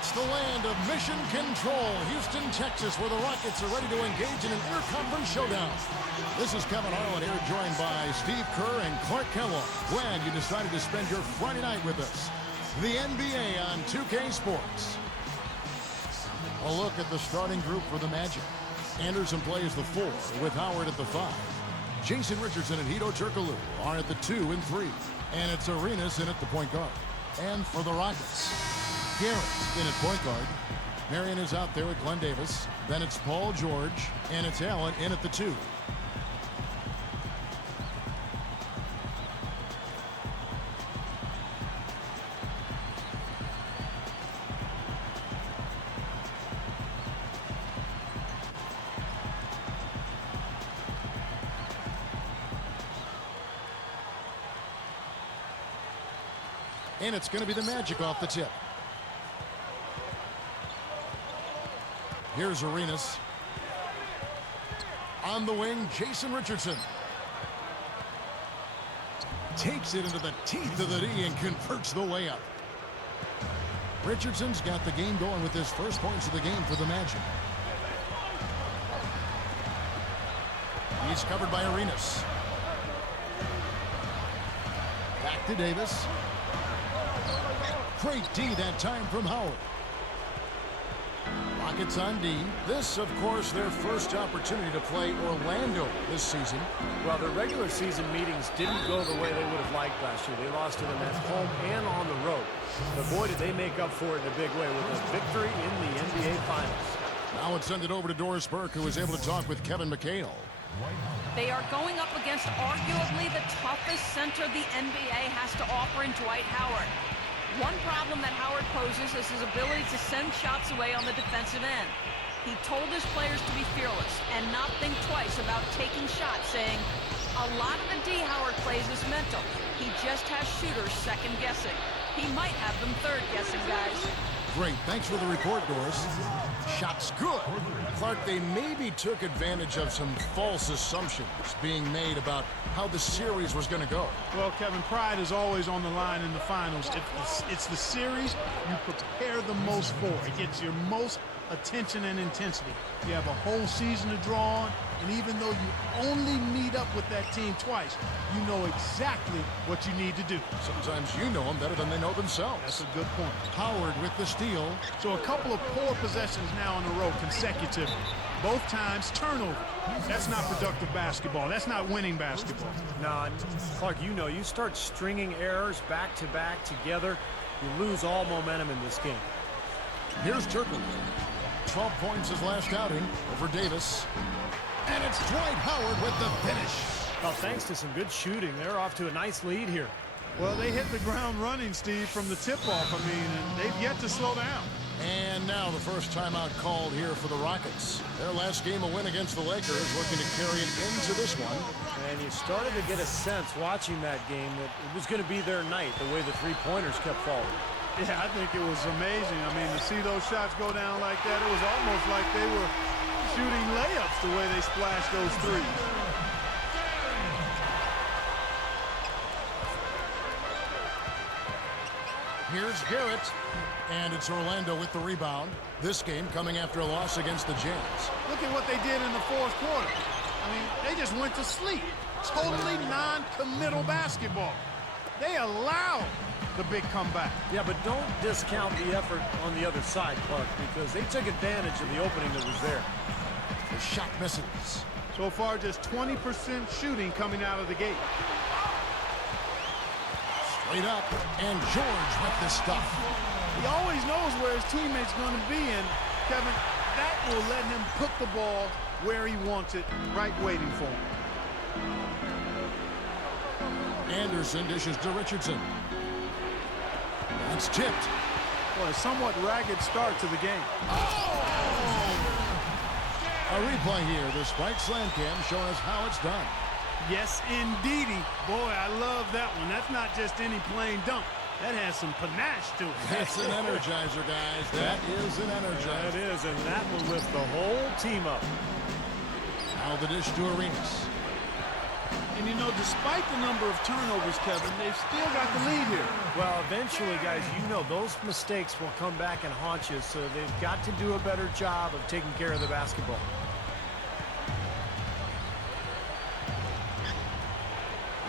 It's the land of mission control, Houston, Texas, where the Rockets are ready to engage in an interconference showdown. This is Kevin Harlan here, joined by Steve Kerr and Clark Kellogg. Glad you decided to spend your Friday night with us. The NBA on 2K Sports. A look at the starting group for the Magic. Anderson plays the 4 with Howard at the 5. Jason Richardson and Hito Turkoglu are at the 2 and 3. And it's Arenas in at the point guard. And for the Rockets, Garrett in at point guard. Marion is out there with Glenn Davis. Then it's Paul George. And it's Allen in at the 2. And it's going to be the Magic off the tip. Here's Arenas. On the wing, Jason Richardson. Takes it into the teeth of the D and converts the layup. Richardson's got the game going with his first points of the game for the Magic. He's covered by Arenas. Back to Davis. Great D that time from Howard. Rockets on D. This, of course, their first opportunity to play Orlando this season. Well, their regular season meetings didn't go the way they would have liked last year. They lost to them at home and on the road. But boy, did they make up for it in a big way with a victory in the NBA Finals. Now let's send it over to Doris Burke, who was able to talk with Kevin McHale. They are going up against arguably the toughest center the NBA has to offer in Dwight Howard. One problem that Howard poses is his ability to send shots away on the defensive end. He told his players to be fearless and not think twice about taking shots, saying, a lot of the D Howard plays is mental. He just has shooters second-guessing. He might have them third-guessing, guys. Great. Thanks for the report, Doris. Shot's good. Clark, they maybe took advantage of some false assumptions being made about how the series was going to go. Well, Kevin, pride is always on the line in the finals. It's the series you prepare the most for. It gets your most attention and intensity. You have a whole season to draw on, and even though you only meet up with that team twice, you know exactly what you need to do. Sometimes you know them better than they know themselves. That's a good point. Howard with the steal. So a couple of poor possessions now in a row consecutively. Both times turnover. That's not productive basketball. That's not winning basketball. No, Clark, you know, you start stringing errors back-to-back together, you lose all momentum in this game. Here's Turkoglu. 12 points his last outing over Davis. And it's Dwight Howard with the finish. Well, thanks to some good shooting, they're off to a nice lead here. Well, they hit the ground running, Steve, from the tip-off. I mean, and they've yet to slow down. And now the first timeout called here for the Rockets. Their last game, a win against the Lakers, looking to carry it into this one. And you started to get a sense watching that game that it was going to be their night, the way the three-pointers kept falling. Yeah, I think it was amazing. I mean, to see those shots go down like that, it was almost like they were shooting layups the way they splashed those threes. Here's Garrett, and it's Orlando with the rebound. This game coming after a loss against the Jazz. Look at what they did in the fourth quarter. I mean, they just went to sleep. Totally non-committal basketball. They allowed the big comeback. Yeah, but don't discount the effort on the other side, Clark, because they took advantage of the opening that was there. The shot misses. So far, just 20% shooting coming out of the gate. Straight up, and George with the stuff. He always knows where his teammate's going to be, and Kevin, that will let him put the ball where he wants it, right waiting for him. Anderson dishes to Richardson. It's tipped. Well, a somewhat ragged start to the game. Oh! A replay here. The Spike Slam Cam showing us how it's done. Yes, indeedy. Boy, I love that one. That's not just any plain dunk. That has some panache to it. That's an energizer, guys. That is an energizer. That is, and that will lift the whole team up. Now the dish to Arenas. And, you know, despite the number of turnovers, Kevin, they've still got the lead here. Well, eventually, guys, you know those mistakes will come back and haunt you, so they've got to do a better job of taking care of the basketball.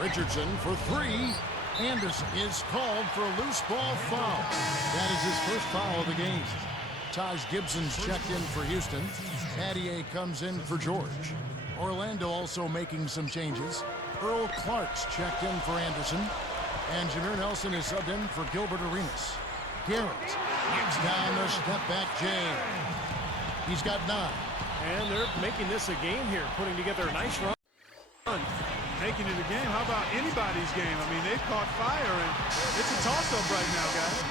Richardson for three. Anderson is called for a loose ball foul. That is his first foul of the game. Taj Gibson's checked in for Houston. Adier comes in for George. Orlando also making some changes. Earl Clark's checked in for Anderson. And Jameer Nelson is subbed in for Gilbert Arenas. Garrett gets down the step-back J. He's got 9. And they're making this a game here, putting together a nice run. Making it a game. How about anybody's game? I mean, they've caught fire, and it's a toss-up right now, guys.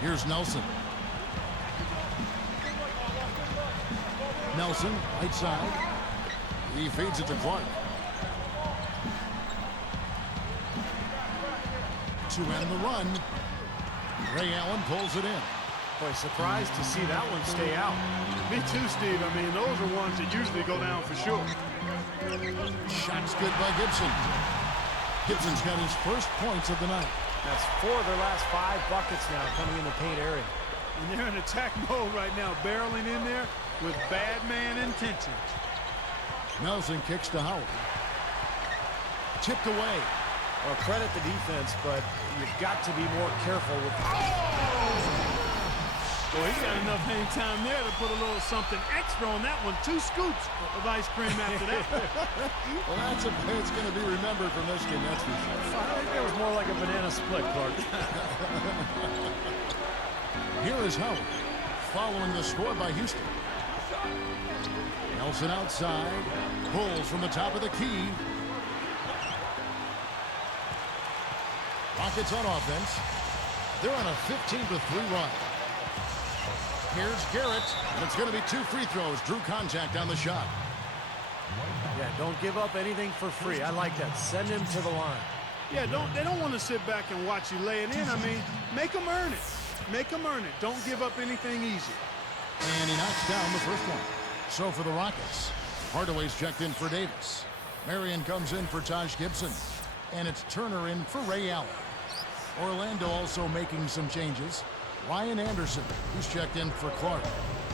Here's Nelson. Nelson, right side. He feeds it to Clark. To end the run. Ray Allen pulls it in. Boy, surprised to see that one stay out. Me too, Steve. I mean, those are ones that usually go down for sure. Shot's good by Gibson. Gibson's got his first points of the night. That's 4 of their last 5 buckets now coming in the paint area. And they're in attack mode right now, barreling in there with bad man intentions. Nelson kicks to Howard. Tipped away. Well, credit the defense, but you've got to be more careful with... Well, he's got enough hang time there to put a little something extra on that one. 2 scoops of ice cream after that. Well, it's going to be remembered from this game, that's for sure. I think it was more like a banana split, Clark. Here is Howard, following the score by Houston. Nelson outside, pulls from the top of the key. Rockets on offense. They're on a 15-3 run. Here's Garrett, and it's going to be 2 free throws. Drew contact on the shot. Yeah, don't give up anything for free. I like that. Send him to the line. Yeah, they don't want to sit back and watch you lay it in. I mean, make them earn it. Make them earn it. Don't give up anything easy. And he knocks down the first one. So for the Rockets, Hardaway's checked in for Davis. Marion comes in for Taj Gibson. And it's Turner in for Ray Allen. Orlando also making some changes. Ryan Anderson, who's checked in for Clark.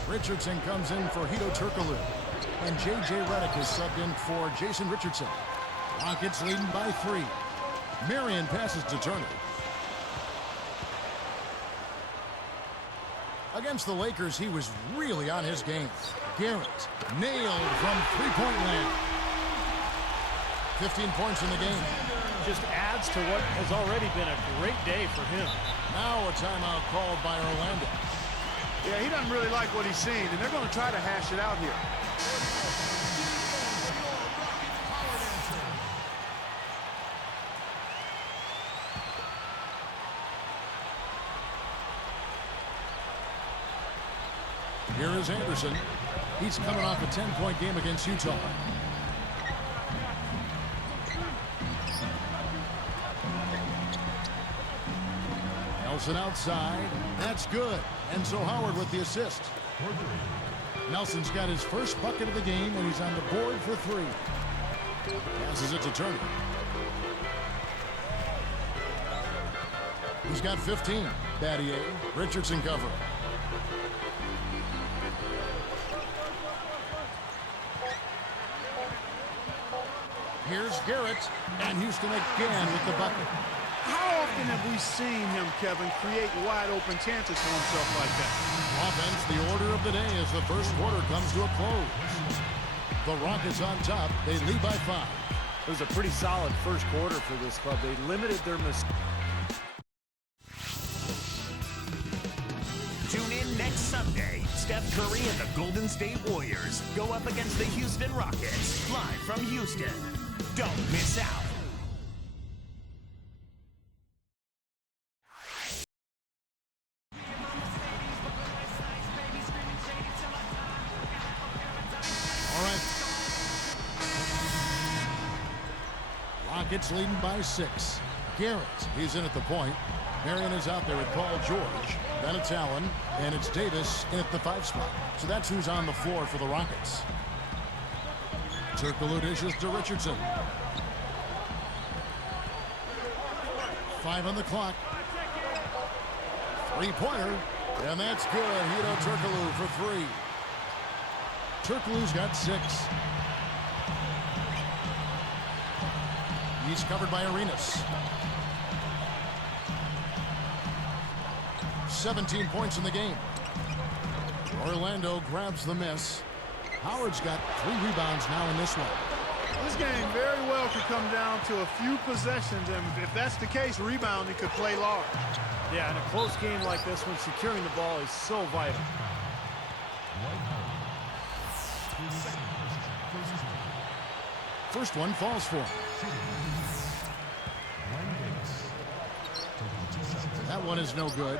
Richardson comes in for Hito Turkoglu. And J.J. Redick is subbed in for Jason Richardson. Rockets leading by 3. Marion passes to Turner. Against the Lakers, he was really on his game. Garrett nailed from three-point land. 15 points in the game. Just adds to what has already been a great day for him. Now a timeout called by Orlando. Yeah, he doesn't really like what he's seeing, and they're going to try to hash it out here. Here is Anderson. He's coming off a 10-point game against Utah. Nelson outside. That's good. And so Howard with the assist. Nelson's got his first bucket of the game, and he's on the board for 3. Passes it to Turner. He's got 15. Battier. Richardson cover. Here's Garrett, and Houston again with the bucket. How often have we seen him, Kevin, create wide-open chances for himself like that? Offense, the order of the day as the first quarter comes to a close. The Rockets on top. They lead by 5. It was a pretty solid first quarter for this club. They limited their mistakes. Tune in next Sunday. Steph Curry and the Golden State Warriors go up against the Houston Rockets, live from Houston. Don't miss out. All right. Rockets leading by 6. Garrett, he's in at the point. Marion is out there with Paul George. Then it's Allen, and it's Davis in at the 5 spot. So that's who's on the floor for the Rockets. Turkoglu dishes to Richardson. 5 on the clock. 3-pointer, and that's good. Hedo Turkoglu for 3. Turkoglu's got 6. He's covered by Arenas. 17 points in the game. Orlando grabs the miss. Howard's got 3 rebounds now in this one. This game very well could come down to a few possessions, and if that's the case, rebounding could play large. Yeah, in a close game like this one, securing the ball is so vital. First one falls for him. That one is no good.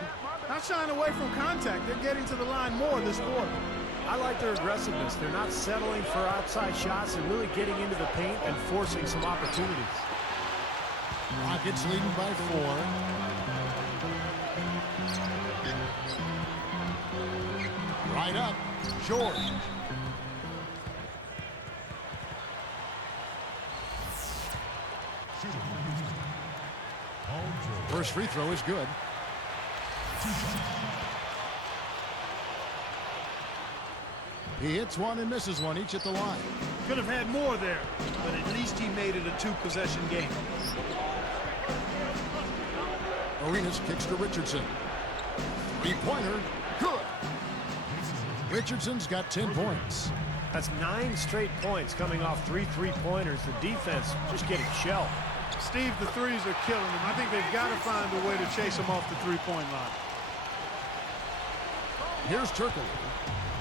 Not shying away from contact. They're getting to the line more this quarter. I like their aggressiveness. They're not settling for outside shots and really getting into the paint and forcing some opportunities. Rockets leading by 4. Right up, George. First free throw is good. He hits one and misses one, each at the line. Could have had more there, but at least he made it a 2-possession game. Arenas kicks to Richardson. 3-pointer, good. Richardson's got 10 points. That's 9 straight points coming off 3 3-pointers. The defense just getting shelled. Steve, the threes are killing him. I think they've got to find a way to chase him off the 3-point line. Here's Turkoglu.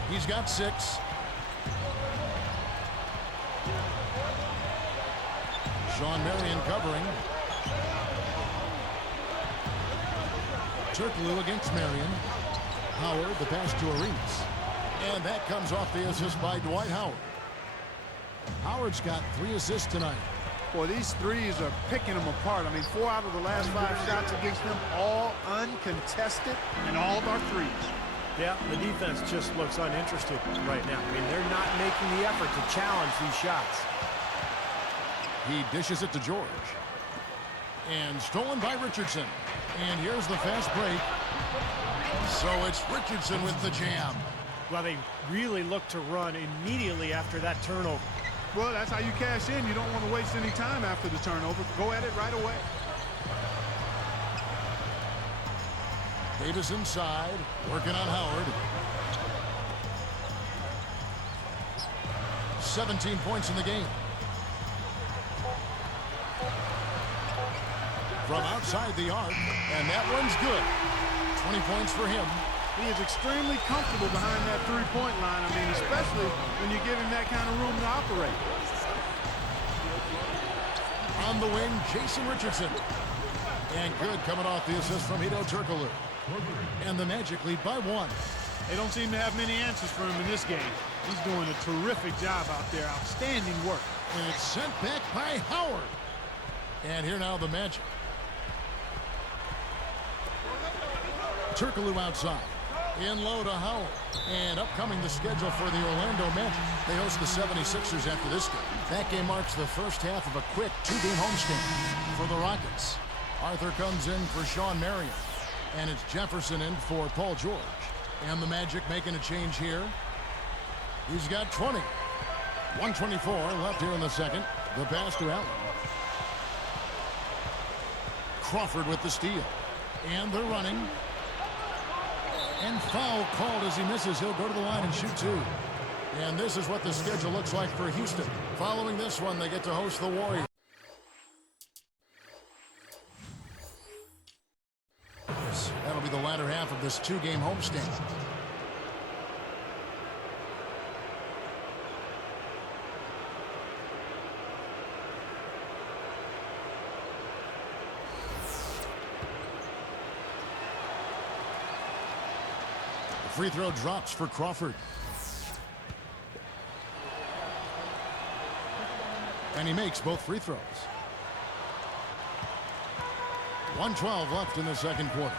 He's got 6. Sean Marion covering. Turkoglu against Marion. Howard, the pass to Arenas. And that comes off the assist by Dwight Howard. Howard's got 3 assists tonight. Boy, these threes are picking them apart. I mean, 4 out of the last 5 shots against them, all uncontested, and all are threes. Yeah, the defense just looks uninterested right now. I mean, they're not making the effort to challenge these shots. He dishes it to George. And stolen by Richardson. And here's the fast break. So it's Richardson with the jam. Well, they really look to run immediately after that turnover. Well, that's how you cash in. You don't want to waste any time after the turnover. Go at it right away. Davis inside, working on Howard. 17 points in the game. From outside the arc, and that one's good. 20 points for him. He is extremely comfortable behind that 3-point line. I mean, especially when you give him that kind of room to operate. On the wing, Jason Richardson. And good coming off the assist from Hedo Turkoglu. And the Magic lead by 1. They don't seem to have many answers for him in this game. He's doing a terrific job out there. Outstanding work. And it's sent back by Howard. And here now the Magic. Turkoglu outside. In low to Howard. And upcoming the schedule for the Orlando Magic. They host the 76ers after this game. That game marks the first half of a quick 2-game homestand for the Rockets. Arthur comes in for Sean Marion. And it's Jefferson in for Paul George. And the Magic making a change here. He's got 20. 124 left here in the second. The pass to Allen. Crawford with the steal. And they're running. And foul called as he misses. He'll go to the line and shoot 2. And this is what the schedule looks like for Houston. Following this one, they get to host the Warriors. That'll be the latter half of this 2-game homestand. Free throw drops for Crawford. And he makes both free throws. 1:12 left in the second quarter.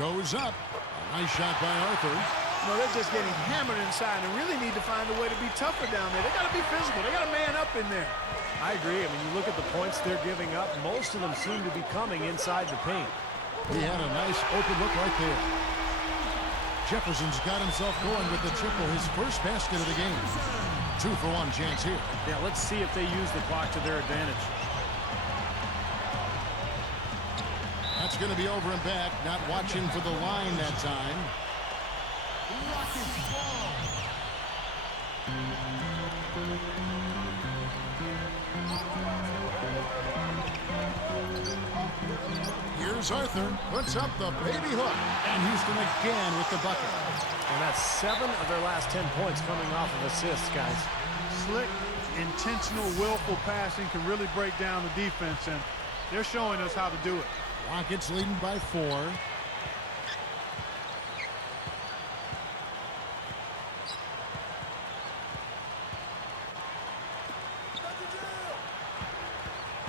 Goes up. A nice shot by Arthur. No, they're just getting hammered inside and really need to find a way to be tougher down there. They got to be physical. They got to man up in there. I agree. I mean, you look at the points they're giving up. Most of them seem to be coming inside the paint. He had a nice open look right there. Jefferson's got himself going with the triple, his first basket of the game. 2-for-1 chance here. Yeah, let's see if they use the clock to their advantage. That's going to be over and back. Not watching for the line that time. Here's Arthur. Puts up the baby hook. And Houston again with the bucket. And that's 7 of their last 10 points coming off of assists, guys. Slick, intentional, willful passing can really break down the defense, and they're showing us how to do it. Rockets leading by 4.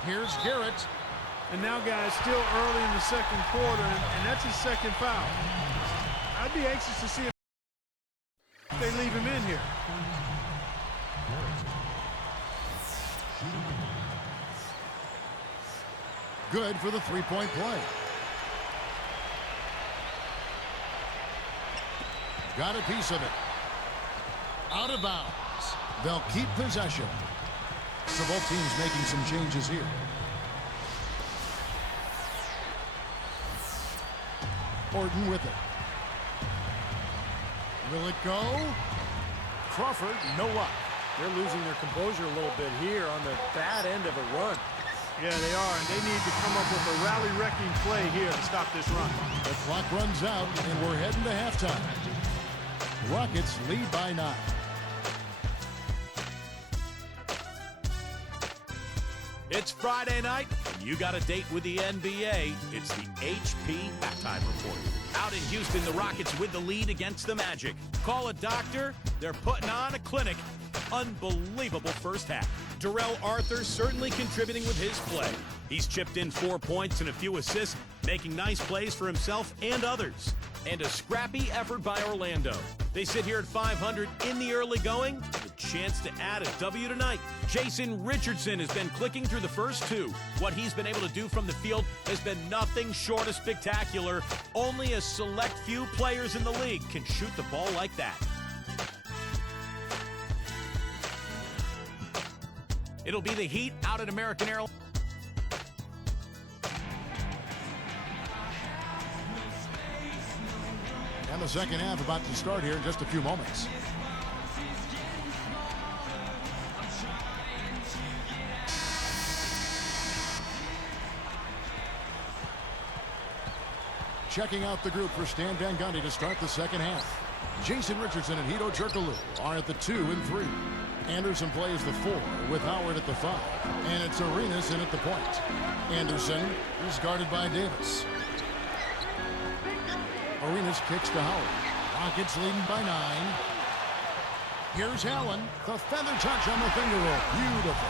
Here's Garrett. And now, guys, still early in the second quarter, and that's his second foul. I'd be anxious to see if they leave him in here. Good for the three-point play. Got a piece of it. Out of bounds. They'll keep possession. So both teams making some changes here. Orton with it. Will it go? Crawford, no luck. They're losing their composure a little bit here on the bad end of a run. Yeah, they are, and they need to come up with a rally-wrecking play here to stop this run. The clock runs out, and we're heading to halftime. Rockets lead by 9. It's Friday night, and you got a date with the NBA. It's the HP Halftime Report. Out in Houston, the Rockets with the lead against the Magic. Call a doctor. They're putting on a clinic. Unbelievable first half. Darrell Arthur certainly contributing with his play. He's chipped in 4 points and a few assists, making nice plays for himself and others. And a scrappy effort by Orlando. They sit here at 500 in the early going, with a chance to add a W tonight. Jason Richardson has been clicking through the first 2. What he's been able to do from the field has been nothing short of spectacular. Only a select few players in the league can shoot the ball like that. It'll be the Heat out at American Airlines. And the second half about to start here in just a few moments. Checking out the group for Stan Van Gundy to start the second half. Jason Richardson and Hito Turkoglu are at the 2 and 3. Anderson plays the 4 with Howard at the 5. And it's Arenas in at the point. Anderson is guarded by Davis. Arenas kicks to Howard. Rockets leading by 9. Here's Allen. The feather touch on the finger roll. Beautiful.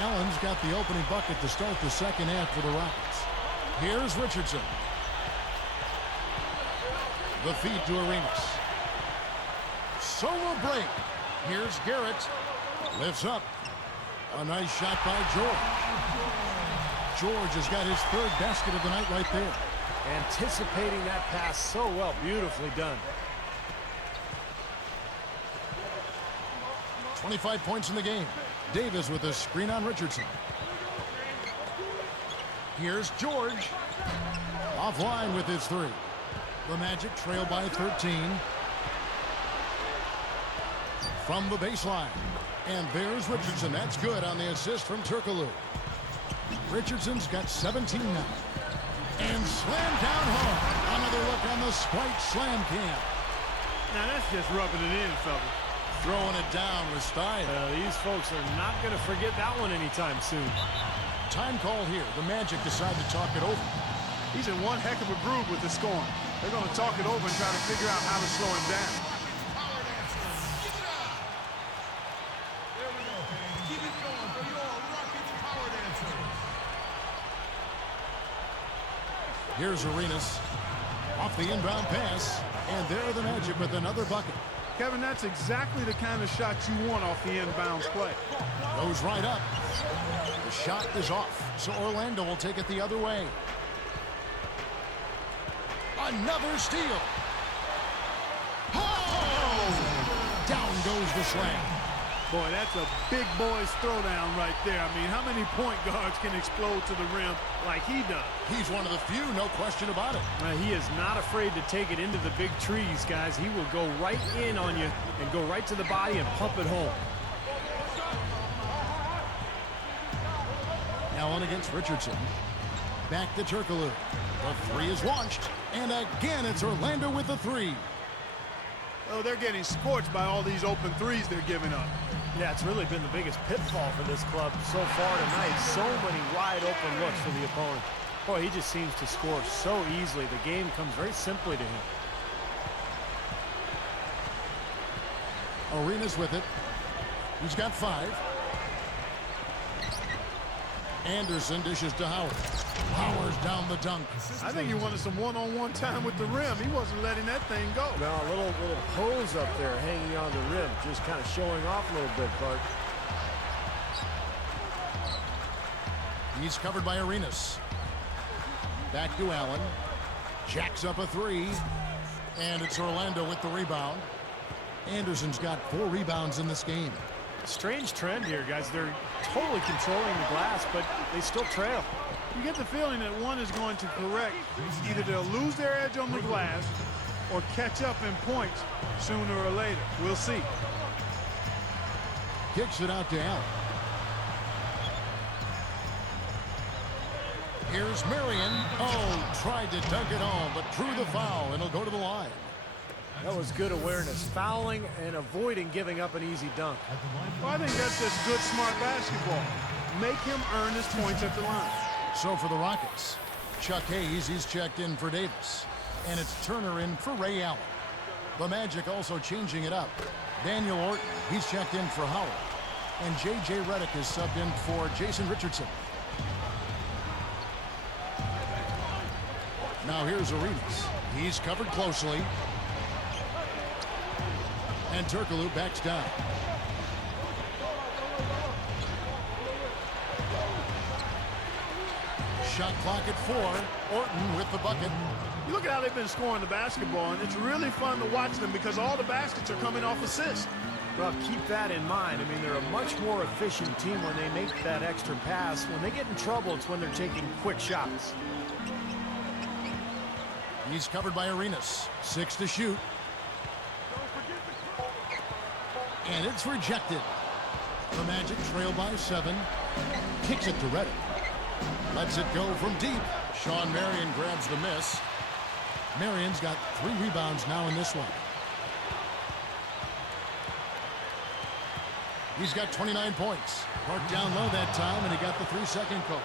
Allen's got the opening bucket to start the second half for the Rockets. Here's Richardson. The feed to Arenas. Solo break. Here's Garrett. Lifts up. A nice shot by George. George has got his 3rd basket of the night right there. Anticipating that pass so well. Beautifully done. 25 points in the game. Davis with a screen on Richardson. Here's George. Offline with his 3. The Magic trail by 13. From the baseline. And there's Richardson. That's good on the assist from Turkoglu. Richardson's got 17 now. And slammed down hard. Another look on the Sprite slam cam. Now that's just rubbing it in, fella. Throwing it down with style. These folks are not going to forget that one anytime soon. Time call here. The Magic decide to talk it over. He's in one heck of a groove with the scoring. They're going to talk it over and try to figure out how to slow him down. Here's Arenas. Off the inbound pass, and there the Magic with another bucket. Kevin, that's exactly the kind of shot you want off the inbounds play. Goes right up. The shot is off, so Orlando will take it the other way. Another steal. Oh! Down goes the slam. Boy, that's a big boy's throwdown right there. I mean, how many point guards can explode to the rim like he does? He's one of the few, no question about it. He is not afraid to take it into the big trees, guys. He will go right in on you and go right to the body and pump it home. Allen against Richardson. Back to Turkoglu. The three is launched. And again, it's Orlando with the three. Oh, they're getting scorched by all these open threes they're giving up. Yeah, it's really been the biggest pitfall for this club so far tonight. So many wide open looks for the opponent. Boy, he just seems to score so easily. The game comes very simply to him. Arenas with it. He's got 5. Anderson dishes to Howard. Powers down the dunk. I think he wanted some one-on-one time with the rim. He wasn't letting that thing go. Now, a little pose up there hanging on the rim, just kind of showing off a little bit, Clark. He's covered by Arenas. Back to Allen. Jacks up a 3. And it's Orlando with the rebound. Anderson's got 4 rebounds in this game. Strange trend here, guys. They're totally controlling the glass, but they still trail. You get the feeling that one is going to correct. Either they'll lose their edge on the glass or catch up in points sooner or later. We'll see. Kicks it out to Allen. Here's Marion. Oh, tried to dunk it home, but drew the foul, and he'll go to the line. That was good awareness. Fouling and avoiding giving up an easy dunk. Well, I think that's just good, smart basketball. Make him earn his points at the line. So for the Rockets, Chuck Hayes, he's checked in for Davis. And it's Turner in for Ray Allen. The Magic also changing it up. Daniel Orton, he's checked in for Howard. And J.J. Redick is subbed in for Jason Richardson. Now here's Arenas. He's covered closely. And Turkoglu backs down. Shot clock at 4. Orton with the bucket. You look at how they've been scoring the basketball, and it's really fun to watch them because all the baskets are coming off assists. Well, keep that in mind. I mean, they're a much more efficient team when they make that extra pass. When they get in trouble, it's when they're taking quick shots. He's covered by Arenas. 6 to shoot. And it's rejected. The Magic trail by 7. Kicks it to Redick. Lets it go from deep. Sean Marion grabs the miss. Marion's got 3 rebounds now in this one. He's got 29 points. Parked down low that time, and he got the 3-second call.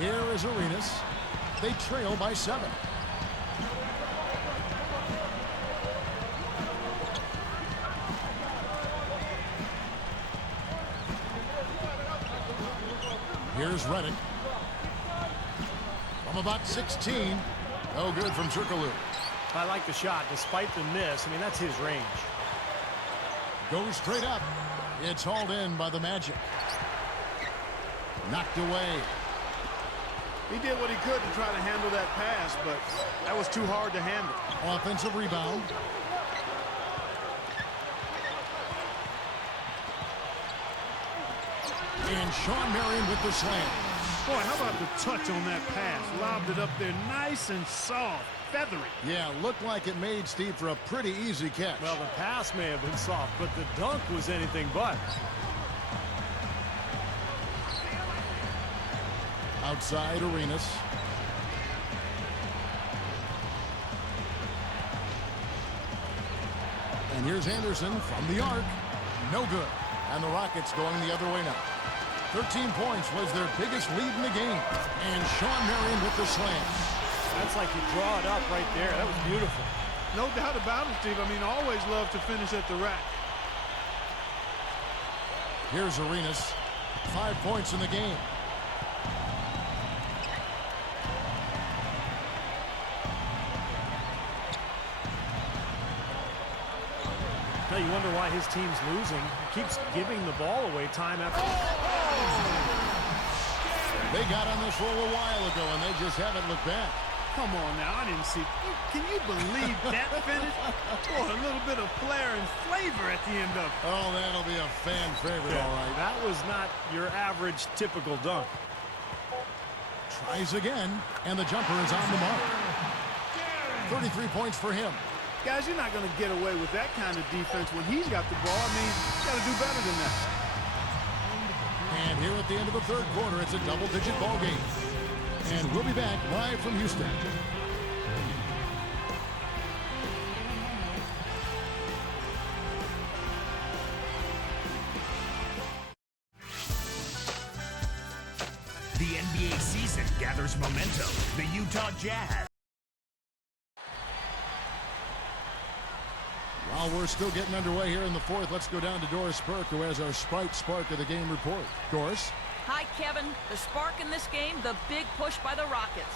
Here is Arenas. They trail by 7. Here's Redick. From about 16. No good from Turkoglu. I like the shot despite the miss. I mean, that's his range. Goes straight up. It's hauled in by the Magic. Knocked away. He did what he could to try to handle that pass, but that was too hard to handle. Offensive rebound. And Sean Marion with the slam. Boy, how about the touch on that pass? Lobbed it up there nice and soft, feathery. Yeah, looked like it made Steve for a pretty easy catch. Well, the pass may have been soft, but the dunk was anything but. Outside Arenas. And here's Anderson from the arc. No good. And the Rockets going the other way now. 13 points was their biggest lead in the game. And Sean Marion with the slam. That's like you draw it up right there. That was beautiful. No doubt about it, Steve. I mean, always love to finish at the rack. Here's Arenas. 5 points in the game. Now you wonder why his team's losing. He keeps giving the ball away time after. They got on this roll a while ago, and they just haven't looked back. Come on now, I didn't see. Can you believe that finish? Boy, a little bit of flair and flavor at the end of it. Oh, that'll be a fan favorite, all right. That was not your average typical dunk. Tries again, and the jumper is on the mark. 33 points for him. Guys, you're not going to get away with that kind of defense when he's got the ball. I mean, you got to do better than that. And here at the end of the third quarter, it's a double-digit ball game. And we'll be back live from Houston. The NBA season gathers momentum. The Utah Jazz. While we're still getting underway here in the fourth, let's go down to Doris Burke, who has our Sprite Spark of the game report. Doris? Hi, Kevin. The spark in this game, the big push by the Rockets.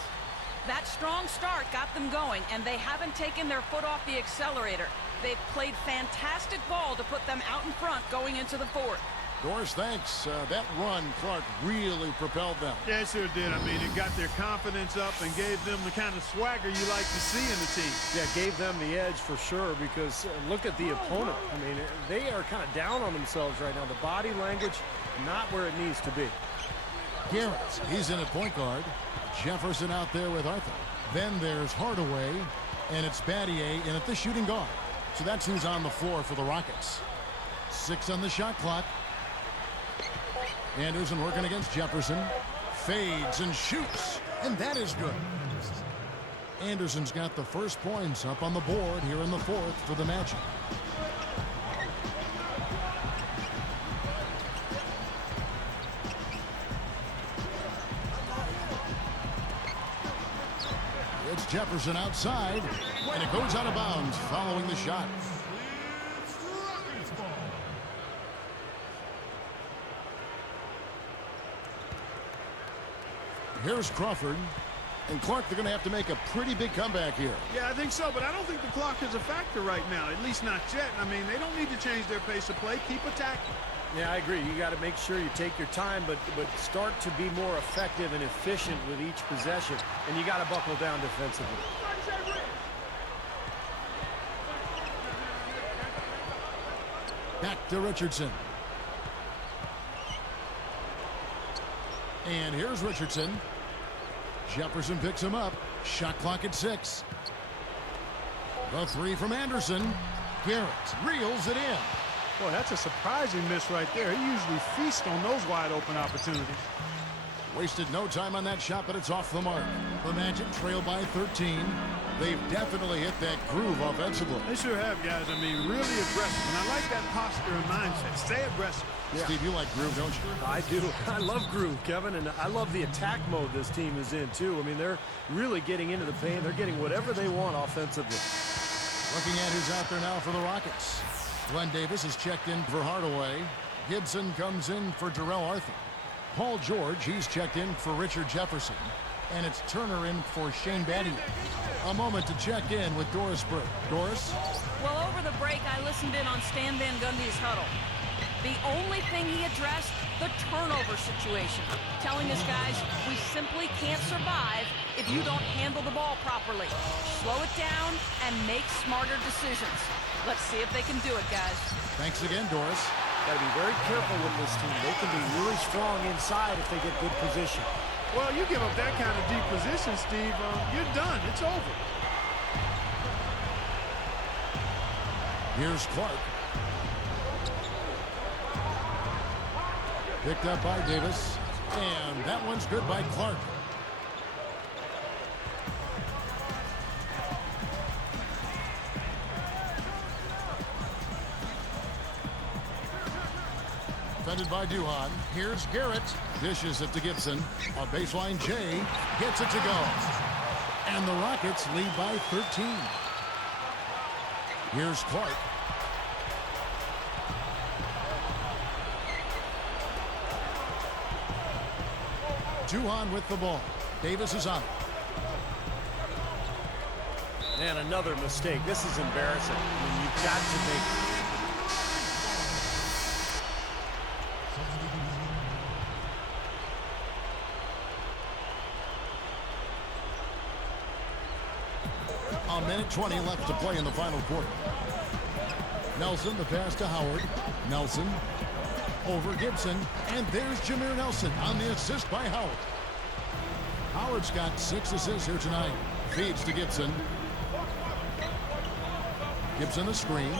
That strong start got them going, and they haven't taken their foot off the accelerator. They've played fantastic ball to put them out in front going into the fourth. Doris, thanks. That run, Clark, really propelled them. Yeah, it sure did. I mean, it got their confidence up and gave them the kind of swagger you like to see in the team. Yeah, gave them the edge for sure because look at the opponent. I mean, they are kind of down on themselves right now. The body language, not where it needs to be. Garrett, he's in at point guard. Jefferson out there with Arthur. Then there's Hardaway, and it's Battier in at the shooting guard. So that's who's on the floor for the Rockets. 6 on the shot clock. Anderson working against Jefferson. Fades and shoots, and that is good. Anderson's got the first points up on the board here in the fourth for the Magic. It's Jefferson outside, and it goes out of bounds following the shot. Here's Crawford. And Clark, they're going to have to make a pretty big comeback here. Yeah, I think so, but I don't think the clock is a factor right now, at least not yet. I mean, they don't need to change their pace of play. Keep attacking. Yeah, I agree. You got to make sure you take your time, but start to be more effective and efficient with each possession. And you got to buckle down defensively. Back to Richardson. And here's Richardson. Jefferson picks him up. Shot clock at 6. The 3 from Anderson. Garrett reels it in. Boy, that's a surprising miss right there. He usually feasts on those wide open opportunities. Wasted no time on that shot, but it's off the mark. The Magic trail by 13. They've definitely hit that groove offensively. They sure have, guys. I mean, really aggressive. And I like that posture and mindset. Stay aggressive. Yeah. Steve, you like groove, don't you? I do. I love groove, Kevin, and I love the attack mode this team is in, too. I mean, they're really getting into the paint. They're getting whatever they want offensively. Looking at who's out there now for the Rockets. Glenn Davis is checked in for Hardaway. Gibson comes in for Jarrell Arthur. Paul George, he's checked in for Richard Jefferson. And it's Turner in for Shane Battier. A moment to check in with Doris Burke. Doris? Well, over the break, I listened in on Stan Van Gundy's huddle. The only thing he addressed, the turnover situation. Telling his guys, we simply can't survive if you don't handle the ball properly. Slow it down and make smarter decisions. Let's see if they can do it, guys. Thanks again, Doris. Got to be very careful with this team. They can be really strong inside if they get good position. Well, you give up that kind of deep position, Steve, you're done. It's over. Here's Clark. Picked up by Davis. And that one's good by Clark. Defended by Duhan. Here's Garrett. Dishes it to Gibson. A baseline J. Gets it to go. And the Rockets lead by 13. Here's Clark. Duhon with the ball. Davis is on it. And another mistake. This is embarrassing. I mean, you've got to make... A minute 20 left to play in the final quarter. Nelson, the pass to Howard. Nelson over Gibson. And there's Jameer Nelson on the assist by Howard. Howard's got 6 assists here tonight. Feeds to Gibson. Gibson the screen.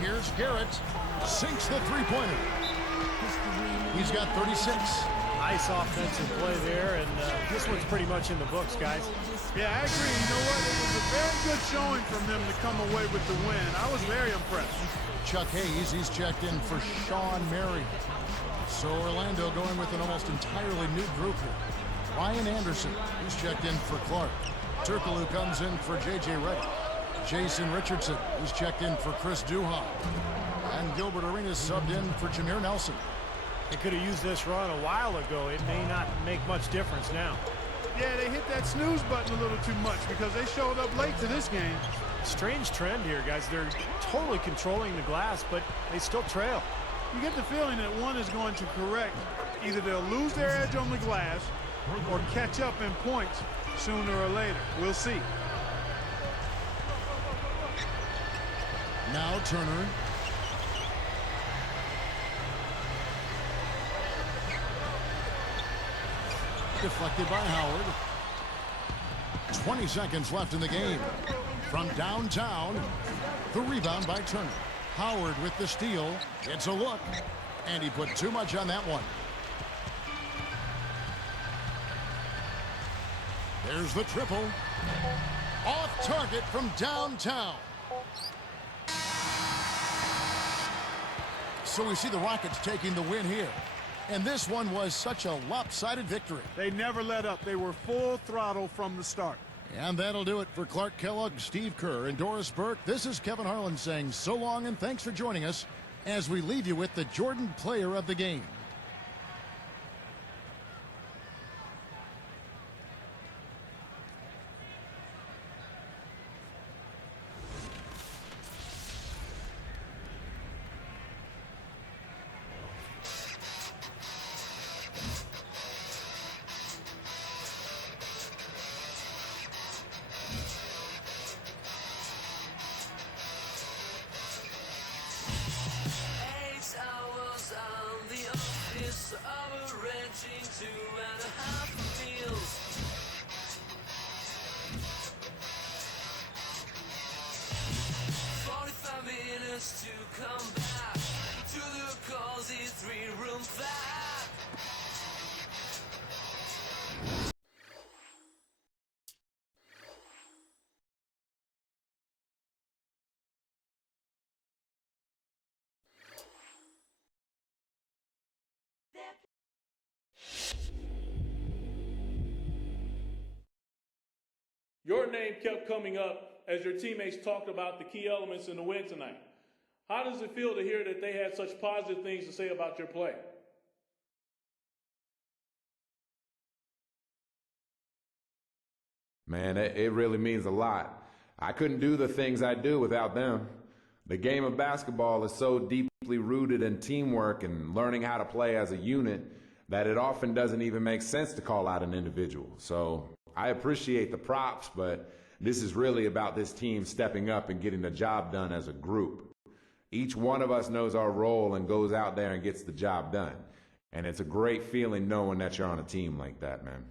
Here's Garrett. Sinks the three-pointer. He's got 36. Nice offensive play there, and this one's pretty much in the books, guys. Yeah, I agree. You know what? It was a very good showing from them to come away with the win. I was very impressed. Chuck Hayes, he's checked in for Sean Mary. So Orlando going with an almost entirely new group here. Ryan Anderson, he's checked in for Clark. Turkoglu comes in for J.J. Redick. Jason Richardson, he's checked in for Chris Duhon. And Gilbert Arenas subbed in for Jameer Nelson. They could have used this run a while ago. It may not make much difference now. Yeah, they hit that snooze button a little too much because they showed up late to this game. Strange trend here, guys. They're totally controlling the glass, but they still trail. You get the feeling that one is going to correct. Either they'll lose their edge on the glass or catch up in points sooner or later. We'll see. Now Turner. Deflected by Howard. 20 seconds left in the game. From downtown, the rebound by Turner. Howard with the steal. Gets a look. And he put too much on that one. There's the triple. Off target from downtown. So we see the Rockets taking the win here. And this one was such a lopsided victory. They never let up. They were full throttle from the start. And that'll do it for Clark Kellogg, Steve Kerr, and Doris Burke. This is Kevin Harlan saying so long and thanks for joining us as we leave you with the Jordan Player of the Game. To come back to the cozy 3-room flat. Your name kept coming up as your teammates talked about the key elements in the win tonight. How does it feel to hear that they had such positive things to say about your play? Man, it really means a lot. I couldn't do the things I do without them. The game of basketball is so deeply rooted in teamwork and learning how to play as a unit that it often doesn't even make sense to call out an individual. So I appreciate the props, but this is really about this team stepping up and getting the job done as a group. Each one of us knows our role and goes out there and gets the job done. And it's a great feeling knowing that you're on a team like that, man.